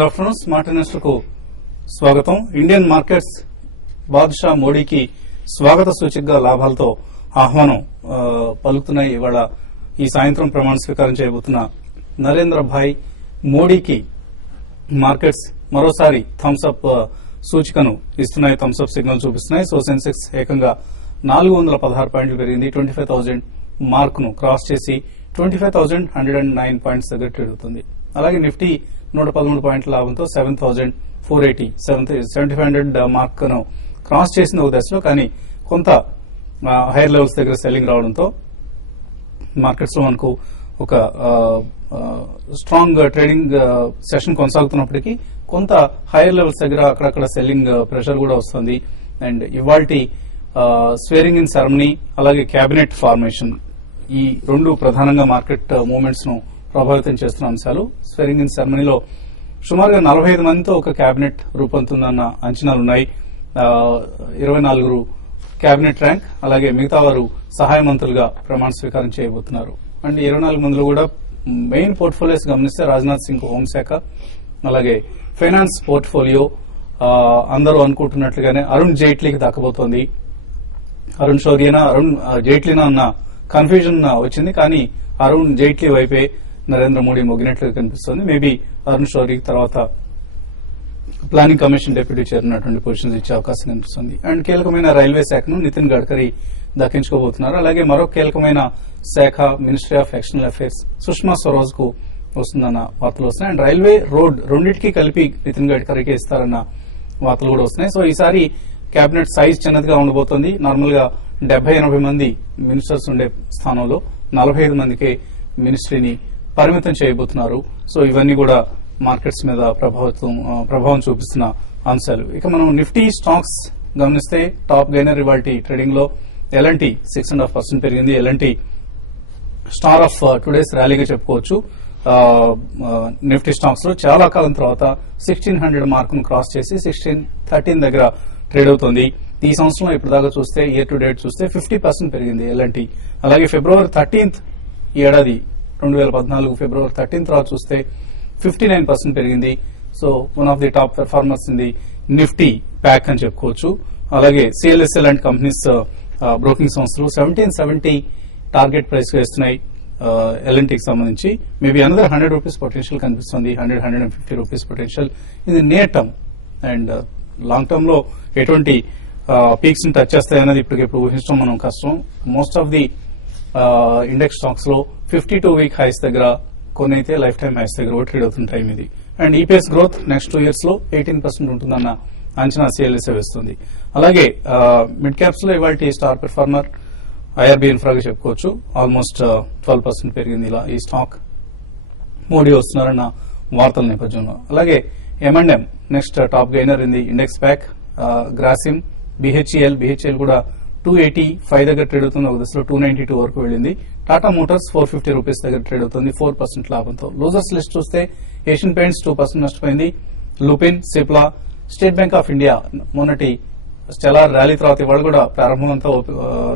Good afternoon. Smart investor కు స్వాగతం. Indian markets Badshah మోడీకి స్వాగత సూచికగా లాభాలతో ఆహ్వానం పలుకుతున్నాయి. ఇవాళ ఈ సాయంత్రం ప్రమాణ స్వీకారం చేయబోతున్న నరేంద్ర భాయ్ మోడీకి మార్కెట్స్ మరోసారి థమ్స్అప్ సూచికను ఇస్తున్నాయి, థమ్స్అప్ సిగ్నల్ చూపిస్తున్నాయి. సో సెన్సెక్స్ ఏకంగా 416 పాయింట్లు పెరిగింది, 25,000 మార్క్ ను క్రాస్ చేసి 25,109 పాయింట్స్ దగ్గర ట్రేడ్ అవుతుంది. అలాగే నిఫ్టీ 113 పాయింట్ల లాభంతో 7,480 7,500 మార్క్ ను క్రాస్ చేసిన ఒక దశలో, కానీ కొంత హైయర్ లెవెల్స్ దగ్గర సెల్లింగ్ రావడంతో మార్కెట్స్ లో మనకు ఒక స్ట్రాంగ్ ట్రేడింగ్ సెషన్ కొనసాగుతున్నప్పటికీ కొంత హైయర్ లెవెల్స్ దగ్గర అక్కడక్కడ సెల్లింగ్ ప్రెషర్ కూడా వస్తుంది. అండ్ ఇవాల్టి స్వేరింగ్ ఇన్ సెరమనీ అలాగే క్యాబినెట్ ఫార్మేషన్, ఈ రెండు ప్రధానంగా మార్కెట్ మూవ్మెంట్స్ ను ప్రభావితం చేస్తున్న అంశాలు. స్వేరింగ్ ఇన్ సెరమనీలో సుమారుగా 45 మందితో ఒక క్యాబినెట్ రూపొందుతుందన్న అంచనాలున్నాయి. 24 క్యాబినెట్ ర్యాంక్, అలాగే మిగతా వారు సహాయ మంత్రులుగా ప్రమాణ స్వీకారం చేయబోతున్నారు. అండ్ 24 మందిలో కూడా మెయిన్ పోర్ట్ఫోలియోస్ గమనిస్తే రాజ్నాథ్ సింగ్ హోంశాఖ, అలాగే ఫైనాన్స్ పోర్ట్ఫోలియో అందరూ అనుకుంటున్నట్లుగానే అరుణ్ జైట్లీకి దక్కబోతోంది. అరుణ్ శౌర్యనా అరుణ్ జైట్లీనా అన్న కన్ఫ్యూజన్ వచ్చింది, కానీ అరుణ్ జైట్లీ వైపే నరేంద్ర మోడీ మొగ్గినట్లుగా కనిపిస్తోంది. మేబీ అరుణ్ శౌర్యకి తర్వాత ప్లానింగ్ కమిషన్ డిప్యూటీ చైర్మన్ అటువంటి పొజిషన్స్ ఇచ్చే అవకాశం కనిపిస్తుంది. అండ్ కీలకమైన రైల్వే శాఖను నితిన్ గడ్కరీ దక్కించుకోబోతున్నారు. అలాగే మరో కీలకమైన శాఖ ministry of external affairs Sushma Swaraj కు వస్తుందన్న వార్తలు వస్తున్నాయి. అండ్ రైల్వే రోడ్ రెండింటికి కలిపి నితిన్ గడ్కరీకి ఇస్తారన్న వార్తలు కూడా వస్తున్నాయి. సో ఈసారి కేబినెట్ సైజ్ చిన్నదిగా ఉండబోతోంది. నార్మల్ గా 70-80 మంది మినిస్టర్స్ ఉండే స్థానంలో 45 మందికే మినిస్ట్రీని పరిమితం చేయబోతున్నారు. సో ఇవన్నీ కూడా మార్కెట్స్ మీద ప్రభావం చూపిస్తున్న అంశాలు. ఇక మనం నిఫ్టీ స్టాక్స్ గమనిస్తే టాప్ గైనర్ ఇవాల్టి ట్రేడింగ్ లో ఎల్ఎన్టీ 6.5% పెరిగింది. ఎల్ఎన్టీ స్టార్ ఆఫ్ టుడేస్ ర్యాలీగా చెప్పుకోవచ్చు. నిఫ్టీ స్టాక్స్ లో చాలా కాలం తర్వాత 1600 మార్క్ ను క్రాస్ చేసి 1613 దగ్గర ట్రేడ్ అవుతోంది. ఈ సంవత్సరంలో ఇప్పుడు దాకా చూస్తే ఇయర్ టు డేట్ చూస్తే 50% పెరిగింది ఎల్ఎన్టీ. అలాగే ఫిబ్రవరి 13th ఈ ఏడాది 2014 ఫిబ్రవరి 13th తర్వాత చూస్తే 59% పెరిగింది. So one of the top performers in the Nifty pack అని చెప్పుకోవచ్చు. అలాగే సిఎల్ఎస్ఎల్ అండ్ కంపెనీస్ బ్రోకింగ్ సంస్థలు 1770 టార్గెట్ ప్రైస్ గా ఇస్తున్నాయి ఎల్ఎన్టీకి సంబంధించి. మేబీ అనదర్ 100 రూపీస్ పొటెన్షియల్ కనిపిస్తుంది, 100-150 రూపీస్ పొటెన్షియల్ ఇది near term. And long term లో ఎటువంటి పీక్స్ ని టచ్ చేస్తాయన్నది ఇప్పటికెప్పుడు ఊహించడం మనం కష్టం. Most of the index stocks లో 52 వీక్ హైస్ దగ్గర, కొన్ని అయితే లైఫ్ టైమ్ హైస్ దగ్గర ట్రేడ్ అవుతున్న టైం ఇది. And EPS growth next 2 years లో 18% ఉంటుందన్న అంచనా సిఎల్ఎస్ఏ వేస్తుంది. అలాగే మిడ్ క్యాప్స్ లో ఇవాళ స్టార్ పెర్ఫార్మర్ ఐఆర్బీ ఇన్ఫ్రాగా చెప్పుకోవచ్చు. ఆల్మోస్ట్ 12% పెరిగింది ఇలా ఈ స్టాక్ మోడీ వస్తున్నారన్న వార్తల నేపథ్యంలో. అలాగే M&M next top gainer in the index pack. Grasim, BHEL కూడా 285 దగ్గర ట్రేడ్ అవుతుంది. ఒక దశలో 292 వరకు వెళ్ళింది. టాటా మోటార్స్ 450 రూపీస్ దగ్గర ట్రేడ్ అవుతుంది 4% లాభంతో. లూజర్స్ లిస్ట్ చూస్తే ఏషియన్ పెయింట్స్ 2% నష్టపోయింది. Lupin, Cipla, state bank of India మొన్నటి స్టెలార్ ర్యాలీ తర్వాత ఇవాళ కూడా ప్రారంభంతో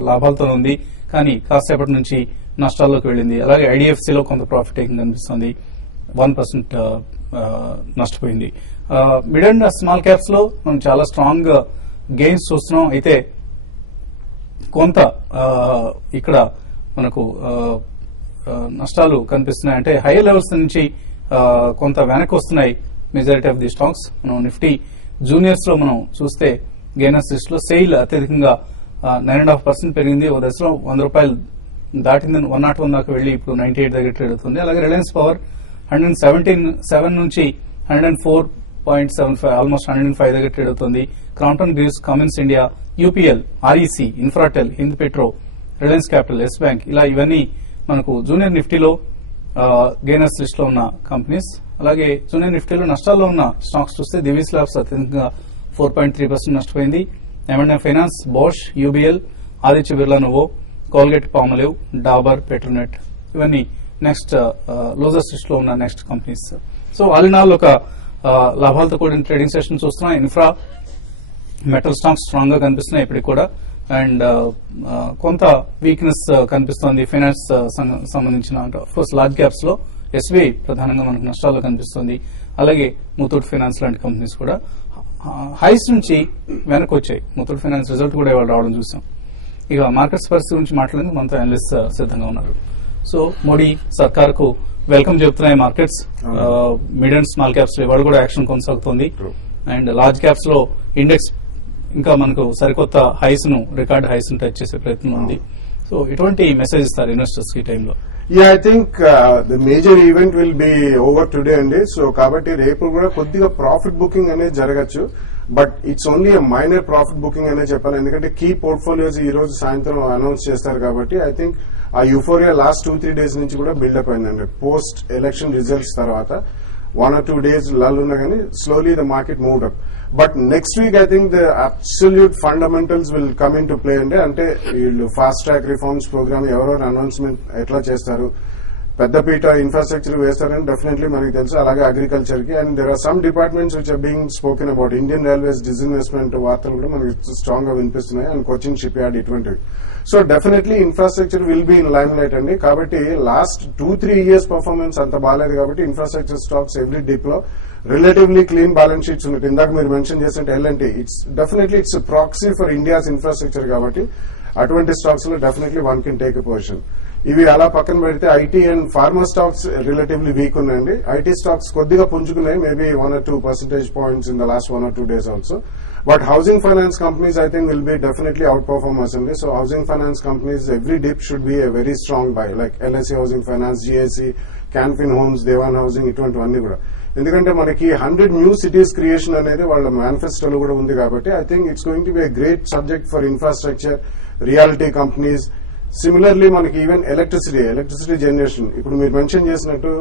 లాభాలతో ఉంది, కానీ కాసేపటి నుంచి నష్టాల్లోకి వెళ్ళింది. అలాగే ఐడిఎఫ్సిలో కొంత ప్రాఫిట్ టేకింగ్ కనిపిస్తుంది, 1% నష్టపోయింది. మిడ్ అండ్ స్మాల్ క్యాప్స్ లో మనం చాలా స్ట్రాంగ్ గెయిన్స్ చూస్తున్నాం. అయితే కొంత ఇక్కడ మనకు నష్టాలు కనిపిస్తున్నాయి. అంటే హై లెవెల్స్ నుంచి కొంత వెనక్కి వస్తున్నాయి మెజారిటీ ఆఫ్ ది స్టాక్స్. మనం నిఫ్టీ జూనియర్స్ లో మనం చూస్తే గెయినర్స్ లిస్ట్ లో సెయిల్ అత్యధికంగా 9.5% పెరిగింది. ఒక దశలో 100 రూపాయలు దాటిందని 101 దాకా వెళ్లి ఇప్పుడు 98 దగ్గర ట్రేడ్ అవుతుంది. అలాగే రిలయన్స్ పవర్ 117 నుంచి 104.75 ఆల్మోస్ట్ 105 దగ్గర ట్రేడ్ అవుతుంది. Crompton Greaves, Cummins India, UPL, REC, Infratel, Hind Petro, Reliance Capital, Yes Bank ఇలా ఇవన్నీ మనకు జూనియర్ నిఫ్టీలో గెయినర్స్ లిస్ట్ లో ఉన్న కంపెనీస్. అలాగే జూనియర్ నిఫ్టీలో నష్టాల్లో ఉన్న స్టాక్స్ చూస్తే దివీస్ ల్యాబ్స్ అత్యధికంగా 4.3% నష్టపోయింది. M&M finance, Bosch, UBL, Aditya Birla Nuvo, Colgate Palmolive, Dabur, Petronet ఇవన్నీ నెక్స్ట్ లూజర్స్ లిస్ట్ లో ఉన్న next companies. So all in all ఒక లాభాలతో కూడిన ట్రేడింగ్ సెషన్ చూస్తున్నాం. ఇన్ఫ్రా, మెటల్ స్టాక్స్ స్ట్రాంగ్ గా కనిపిస్తున్నాయి ఇప్పటికి కూడా. అండ్ కొంత వీక్నెస్ కనిపిస్తోంది ఫైనాన్స్ సంబంధించిన. ఆఫ్ కోర్స్ లార్జ్ క్యాప్స్ లో ఎస్బీఐ ప్రధానంగా మనకు నష్టాల్లో కనిపిస్తుంది. అలాగే ముతూట్ ఫైనాన్స్ లాంటి కంపెనీస్ కూడా హైస్ నుంచి వెనక్కి వచ్చాయి. ముతూట్ ఫైనాన్స్ రిజల్ట్ కూడా ఇవాళ రావడం చూసాం. ఇక మార్కెట్స్ పరిస్థితి గురించి మాట్లాడేందుకు మనతో అనలిస్ట్ సిద్ధంగా ఉన్నారు. సో మోడీ సర్కార్కు వెల్కమ్ చెబుతున్నాయి markets. Mid and small caps ఇవాళ కూడా యాక్షన్ కొనసాగుతోంది. అండ్ లార్జ్ క్యాప్స్ లో ఇండెక్స్ ఇంకా మనకు సరికొత్త హైస్ ను రికార్డ్ హైస్ ను టచ్ చేసే ప్రయత్నం ఉంది. సో ఎటువంటి మెసేజ్ ఇస్తారు ఇన్వెస్టర్స్ ఈ టైంలో? I think the major event will be over today అండి. సో కాబట్టి రేపు కూడా కొద్దిగా ప్రాఫిట్ బుకింగ్ అనేది జరగచ్చు. But it's only minor profit booking అనే చెప్పాలి. ఎందుకంటే కీ పోర్ట్ఫోలియోస్ ఈ రోజు సాయంత్రం అనౌన్స్ చేస్తారు కాబట్టి ఐ థింక్ ఆ యూఫోరియా లాస్ట్ 2-3 డేస్ నుంచి కూడా బిల్డప్ అయిందండి. పోస్ట్ ఎలక్షన్ రిజల్ట్స్ తర్వాత 1 or 2 days lull ఉన్నా కానీ slowly the market moved up. But next week I think the absolute fundamentals will come into play అంటే వీళ్ళు ఫాస్ట్ ట్రాక్ రిఫార్మ్స్ ప్రోగ్రామ్ ఎవరెవరు announcement ఎట్లా చేస్తారు, పెద్దపీట ఇన్ఫ్రాస్ట్రక్చర్ వేస్తారని డెఫినెట్లీ మనకి తెలుసు. అలాగే అగ్రికల్చర్ కి and there are some departments which are being spoken about. Indian Railways disinvestment వార్తలు కూడా మనకి స్ట్రాంగ్ గా వినిపిస్తున్నాయి అండ్ కోచిన్ షిప్ యార్డ్ ఇటువంటివి. So definitely infrastructure will be in limelight అండి. కాబట్టి లాస్ట్ 2-3 years పర్ఫార్మెన్స్ అంత బాగాలేదు కాబట్టి ఇన్ఫ్రాస్ట్రక్చర్ స్టాక్స్ ఎవ్రీ డిప్ లో రిలేటివ్లీ క్లీన్ బ్యాలెన్స్ షీట్స్ ఉన్నాయి. ఇందాక మీరు మెన్షన్ చేసినట్టు LNT it's definitely it's proxy for India's infrastructure కాబట్టి అటువంటి స్టాక్స్ లో definitely one can take a position. ఇవి అలా పక్కన పెడితే IT and pharma stocks relatively week ఉన్నాయండి. ఐటీ స్టాక్స్ కొద్దిగా పుంజుకున్నాయి, maybe 1 or 2 percentage points in the last 1 or 2 days also. But housing finance companies I think will be definitely outperformers in this. So housing finance companies, every dip should be a very strong buy, like LIC Housing Finance, GIC, Canfin Homes, Dewan Housing, ఇటువంటివన్నీ కూడా. ఎందుకంటే మనకి 100 new cities creation అనేది వాళ్ళ మేనిఫెస్టోలో కూడా ఉంది కాబట్టి I think it's going to be a great subject for infrastructure, reality companies. Similarly మనకి ఈవెన్ ఎలక్ట్రిసిటీ జనరేషన్ ఇప్పుడు మీరు మెన్షన్ చేసినట్టు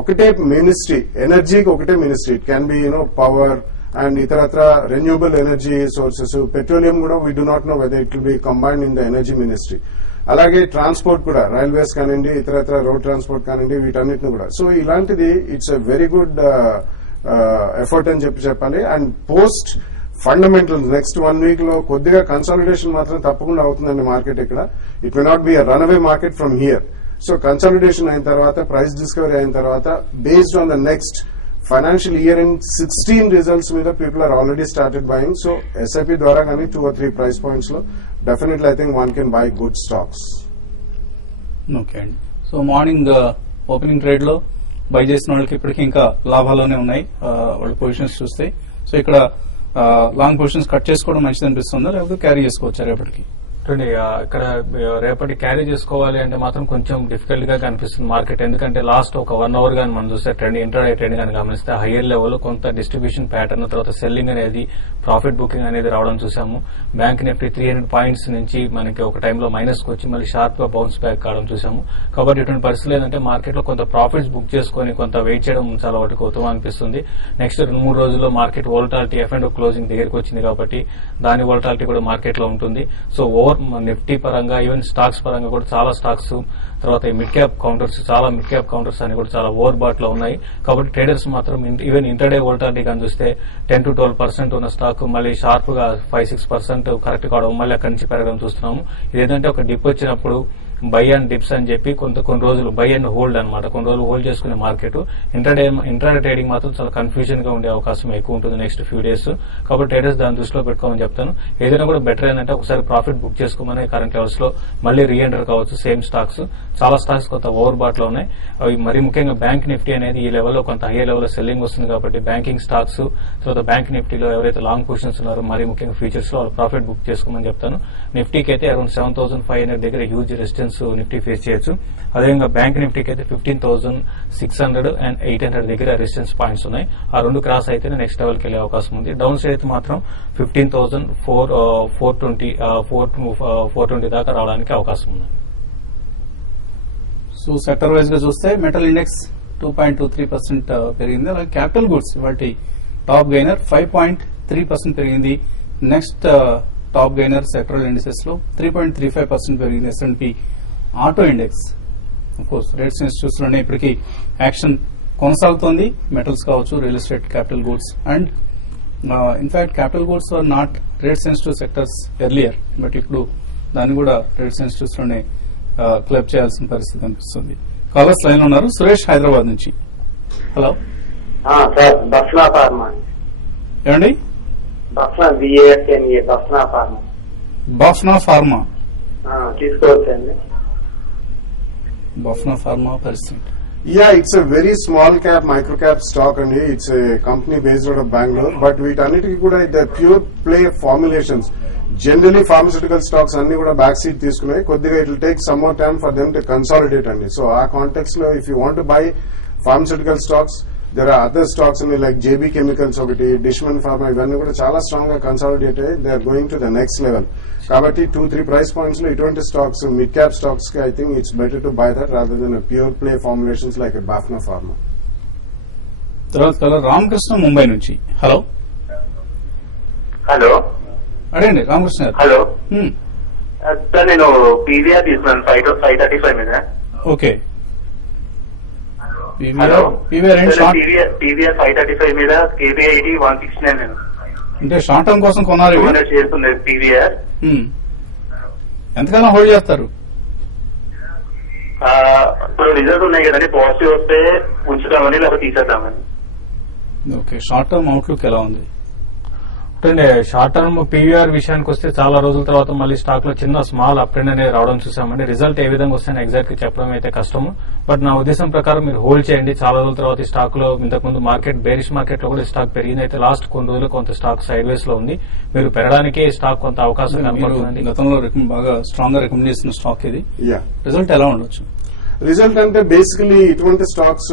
ఒకటే మినిస్ట్రీ, ఎనర్జీకి ఒకటే ministry. It can be power and ఇతరత్ర రెన్యూబుల్ ఎనర్జీ సోర్సెస్. పెట్రోలియం కూడా we do not know whether it will B combined in the energy ministry. అలాగే ట్రాన్స్పోర్ట్ కూడా రైల్వేస్ కానివ్వండి, ఇతరత్ర రోడ్ ట్రాన్స్పోర్ట్ కానివ్వండి, వీటన్నిటిని కూడా. సో ఇలాంటిది it's a very good effort అని చెప్పాలి. And post fundamentals next 1 week లో కొద్దిగా కన్సాలిడేషన్ మాత్రం తప్పకుండా అవుతుందండి మార్కెట్. ఇక్కడ it may not be a run away market from here. So consolidation అయిన తర్వాత, ప్రైస్ డిస్కవరీ అయిన తర్వాత, based on the next financial year and 16 results మీద people are already started buying. So SIP ద్వారా కానీ 2 or 3 ప్రైస్ పాయింట్స్ లో definitely I think one can buy good stocks. Okay అండి. So morning opening trade లో buy చేసిన వాళ్ళకి ఇప్పటికీ ఇంకా లాభాల్లోనే ఉన్నాయి వాళ్ళ పొజిషన్స్ చూస్తే. సో ఇక్కడ లాంగ్ పొజిషన్స్ కట్ చేసుకోవడం మంచిది అనిపిస్తుందా, లేకపోతే క్యారీ చేసుకోవచ్చా రేపటికి? ఇక్కడ రేపటి క్యారీ చేసుకోవాలి అంటే మాత్రం కొంచెం డిఫికల్ట్ గా కనిపిస్తుంది మార్కెట్. ఎందుకంటే లాస్ట్ ఒక 1 hour గానీ మనం చూస్తే ఇంటర్డే ట్రెండ్ గానీ గమనిస్తే హైయర్ లెవెల్ కొంత డిస్ట్రిబ్యూషన్ ప్యాటర్న్, తర్వాత సెల్లింగ్ అనేది, ప్రాఫిట్ బుకింగ్ అనేది రావడం చూసాము. బ్యాంక్ నిఫ్టీ 300 points నుంచి మనకి ఒక టైంలో మైనస్ కు వచ్చి మళ్ళీ షార్ప్ గా బౌన్స్ బ్యాక్ కావడం చూసాము. కాబట్టి ఇటువంటి పరిస్థితులు ఏంటంటే మార్కెట్ లో కొంత ప్రాఫిట్స్ బుక్ చేసుకుని కొంత వెయిట్ చేయడం చాలా వాటికి ఉత్తమం అనిపిస్తుంది. నెక్స్ట్ 2-3 రోజుల్లో మార్కెట్ వోల్టాలిటీ F&O క్లోజింగ్ దగ్గరికి వచ్చింది కాబట్టి దాని వోల్టాలిటీ కూడా మార్కెట్ లో ఉంటుంది. సో ఓవర్ నిఫ్టీ పరంగా, ఈవెన్ స్టాక్స్ పరంగా కూడా చాలా స్టాక్స్, తర్వాత మిడ్ క్యాప్ కౌంటర్స్ అని కూడా చాలా ఓవర్ బాట్ లో ఉన్నాయి. కాబట్టి ట్రేడర్స్ మాత్రం ఈవెన్ ఇంటర్డే వోల్టాలిటీ కానీ చూస్తే 10 to 12% ఉన్న స్టాక్ మళ్ళీ షార్ప్ గా 5-6% కరెక్ట్ కావడం, మళ్ళీ అక్కడి నుంచి పెరగడం చూస్తున్నాము. ఇదేంటంటే ఒక డిప్ వచ్చినప్పుడు బై అండ్ డిప్స్ అని చెప్పి కొన్ని రోజులు బై అండ్ హోల్డ్ అనమాట, కొన్ని రోజులు హోల్డ్ చేసుకునే మార్కెట్. ఇంట్రాడే ట్రేడింగ్ మాత్రం చాలా కన్ఫ్యూజన్ గా ఉండే అవకాశం ఎక్కువ ఉంటుంది నెక్స్ట్ ఫ్యూ డేస్. కాబట్టి ట్రేడర్స్ దాని దృష్టిలో పెట్టుకోమని చెప్తాను. ఏదైనా కూడా బెటర్ ఏంటంటే ఒకసారి ప్రాఫిట్ బుక్ చేసుకోమని కరెంట్ లెవెల్స్ లో మళ్ళీ రీఎంటర్ కావచ్చు. సేమ్ స్టాక్స్, చాలా స్టాక్స్ కొంత ఓవర్ బాట్ లో ఉన్నాయి. అవి మరి ముఖ్యంగా బ్యాంక్ నిఫ్టీ అనేది ఈ లెవెల్లో కొంత హైయర్ లెవెల్ లో సెల్లింగ్ వస్తుంది కాబట్టి బ్యాంకింగ్ స్టాక్స్, తర్వాత బ్యాంక్ నిఫ్టీలో ఎవరైతే లాంగ్ పొజిషన్స్ ఉన్నారో మరి ముఖ్యంగా ఫ్యూచర్స్ లో వాళ్ళు ప్రాఫిట్ బుక్ చేసుకోమని చెప్తాను. నిఫ్టీకి అయితే అరౌండ్ 7,500 దగ్గర హ్యూజ్ రెసిస్టెన్స్ నిఫ్టీ ఫేస్ చేయొచ్చు. అదేవిధంగా బ్యాంక్ నిఫ్టీకి అయితే 15,600 and 800 దగ్గర రెసిస్టెన్స్ పాయింట్స్ ఉన్నాయి. ఆ రెండు క్రాస్ అయితేనే నెక్స్ట్ లెవెల్కి వెళ్లే అవకాశం ఉంది. డౌన్ సైడ్ అయితే మాత్రం 15,420 దాకా రావడానికి అవకాశం ఉంది. సో సెక్టర్ వైజ్ గా చూస్తే మెటల్ ఇండెక్స్ 2.23% పెరిగింది. అలాగే క్యాపిటల్ గుడ్స్ వాటి టాప్ గైనర్ 5.3% పెరిగింది. Next top gainer sectoral indices లో 3.35% పెరిగింది. S&P auto index course rates institutes లోనే ఇప్పటికీ యాక్షన్ కొనసాగుతోంది. మెటల్స్ కావచ్చు, real estate, capital goods and in fact capital goods are not rate sensitive sectors earlier, but ఇప్పుడు దాన్ని కూడా రేట్ సెన్సిటివ్స్ లోనే క్లబ్ చేయాల్సిన పరిస్థితి అనిపిస్తుంది. కాలర్స్ లైన్ లో ఉన్నారు. సురేష్ హైదరాబాద్ నుంచి. హలో సార్ బస్నా ఫార్మా ఏమండి? బస్నా బిఏఎస్ఎన్ఏ బస్నా ఫార్మా బాఫ్నా ఫార్మా. తీసుకోవచ్చండి. బాఫ్నా ఫార్మా పరిస్థితి. Yeah, it's a very small cap, micro cap stock and it's a company based out of Bangalore. But వీటన్నిటికీ కూడా the pure play formulations. Generally pharmaceutical stocks అన్ని కూడా back seat తీసుకున్నాయి. కొద్దిగా it will take some more time for them to consolidate అండి. So ఆ context లో if you want to buy pharmaceutical stocks, there are other stocks like JB Chemicals ఒకటి, Dishman Pharma ఇవన్నీ కూడా చాలా స్ట్రాంగ్ గా consolidate అయ్యి they are going to the next level. కాబట్టి 2-3 ప్రైస్ పాయింట్స్ లో ఇటువంటి స్టాక్స్ మిడ్ క్యాప్ స్టాక్స్ కి I think it's better to buy that rather than pure play formulations like Bafna pharma. తర్వాత కలర్ రామకృష్ణ ముంబై నుంచి. హలో హలో అడగండి రామకృష్ణ గారు. Hello హ్మ్. Sir నేను పీవీఆర్ తీసుకున్నాను 535 మీద. Okay. Hello PVR and short PVR 535 మీద కేబీఐడి 169 నేను అంటే షార్ట్ టర్మ్ కోసం కొన్నారు ఇవి? 200 షేర్స్ ఉంది పీవీఆర్. ఎంతకాలం హోల్డ్ చేస్తారు? ఇప్పుడు రిజల్ట్ ఉన్నాయి కదండి, పాజిటివ్ వస్తే ఉంచుదామని లేకపోతే తీసేద్దామని. ఓకే. షార్ట్ టర్మ్ అవుట్లుక్ ఎలా ఉంది? అంటే షార్ట్ టర్మ్ పీవీఆర్ విషయానికి వస్తే చాలా రోజుల తర్వాత మళ్ళీ స్టాక్ లో చిన్న స్మాల్ అప్ ట్రెండ్ అనేది రావడం చూసామండి. రిజల్ట్ ఏ విధంగా వస్తాయని ఎగ్జాక్ట్ గా చెప్పడం అయితే కష్టము. బట్ నా ఉద్దేశం ప్రకారం మీరు హోల్డ్ చేయండి. చాలా రోజుల తర్వాత ఈ స్టాక్ లో ఇంతకుముందు మార్కెట్ బేరిష్ మార్కెట్ లో కూడా ఈ స్టాక్ పెరిగింది. అయితే లాస్ట్ కొన్ని రోజులు కొంత స్టాక్ సైడ్ వేస్ లో ఉంది. మీరు పెరగడానికి ఈ స్టాక్ కొంత అవకాశం కనపడుతుంది. గతంలో బాగా స్ట్రాంగ్ గా రికమెండ్ చేసిన స్టాక్ ఇది. రిజల్ట్ ఎలా ఉండొచ్చు? రిజల్ట్ అంటే బేసికలీ ఇటువంటి స్టాక్స్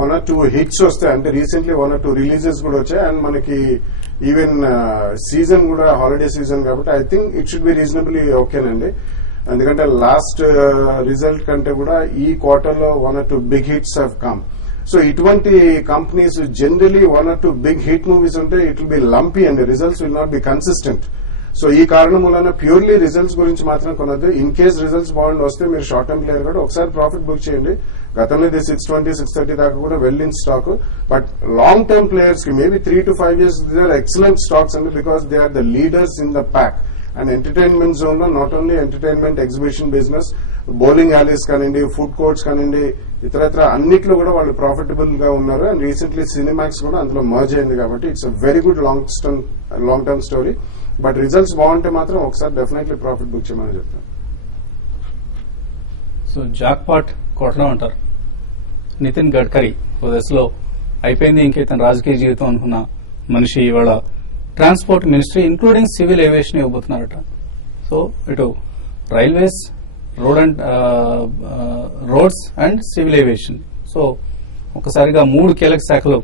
1 or 2 హిట్స్ వస్తాయి. అంటే రీసెంట్లీ 1 or 2 రిలీజెస్ కూడా వచ్చాయి అండ్ మనకి ఈవెన్ సీజన్ కూడా హాలిడే సీజన్ కాబట్టి I think it should be reasonably ఓకేనండి. ఎందుకంటే లాస్ట్ రిజల్ట్ కంటే కూడా ఈ క్వార్టర్ లో 1 or 2 big hits have come. So ఇటువంటి companies generally 1 or 2 big hit movies ఉంటే it will be lumpy and results will not be consistent. So ఈ కారణం వలన ప్యూర్లీ రిజల్ట్స్ గురించి మాత్రం కొనద్దు. ఇన్ కేస్ రిజల్ట్స్ బాగుండి వస్తే మీరు షార్ట్ టర్మ్ ప్లేయర్ కూడా ఒకసారి ప్రాఫిట్ బుక్ చేయండి. గతంలో ఇది 620, 630 దాకా కూడా వెళ్ళిన stock. But long term players కి maybe 3 to 5 years they are excellent stocks అండి because they are the leaders in the pack. And entertainment zone లో not only entertainment exhibition business, bowling alleys కానివ్వండి, ఫుడ్ కోర్ట్స్ కానివ్వండి, ఇతరత్ర అన్నిట్లో కూడా వాళ్ళు profitable గా ఉన్నారు. అండ్ రీసెంట్లీ సినిమాక్స్ కూడా అందులో మర్జ్ అయింది కాబట్టి it's a very good long term story. But results బాగుంటే మాత్రం ఒకసారి డెఫినెట్లీ ప్రాఫిట్ బుక్ చేయమని చెప్తాను. సో జాక్ పాట్ కొట్టడం అంటారు. నితిన్ గడ్కరీ ఓ దశలో అయిపోయింది ఇంకే తన రాజకీయ జీవితం అనుకున్న మనిషి ఇవాళ transport ministry including civil aviation ఇవ్వబోతున్నారట. సో ఇటు railways, roads and civil aviation. So ఒకసారిగా 3 కీలక శాఖలు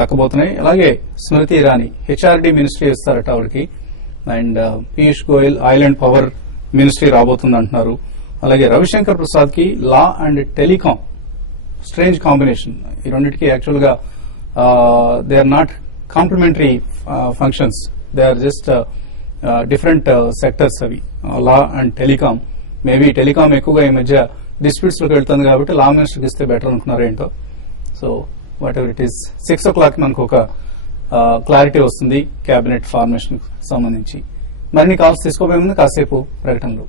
తక్కబోతున్నాయి. అలాగే స్మృతి ఇరానీ హెచ్ఆర్డీ మినిస్ట్రీ ఇస్తారట ఆవిడకి. And Piyush Goyal oil and power ministry రాబోతుంది అంటున్నారు. అలాగే రవిశంకర్ ప్రసాద్ కి law and telecom. Strange combination ఈ రెండింటికి. యాక్చువల్ గా they are not complementary functions, they are just different sectors అవి. Law and telecom. Maybe telecom ఎక్కువగా ఈ మధ్య డిస్ప్యూట్స్ లోకి వెళ్తుంది కాబట్టి లా మినిస్టర్కి ఇస్తే బెటర్ అనుకున్నారు ఏంటో. So what ever it is 6 o'clock మనకు ఒక క్లారిటీ వస్తుంది కేబినెట్ ఫార్మేషన్ సంబంధించి. మరిన్ని కాల్స్ తీసుకోబోయే ముందు కాసేపు ప్రకటనలు.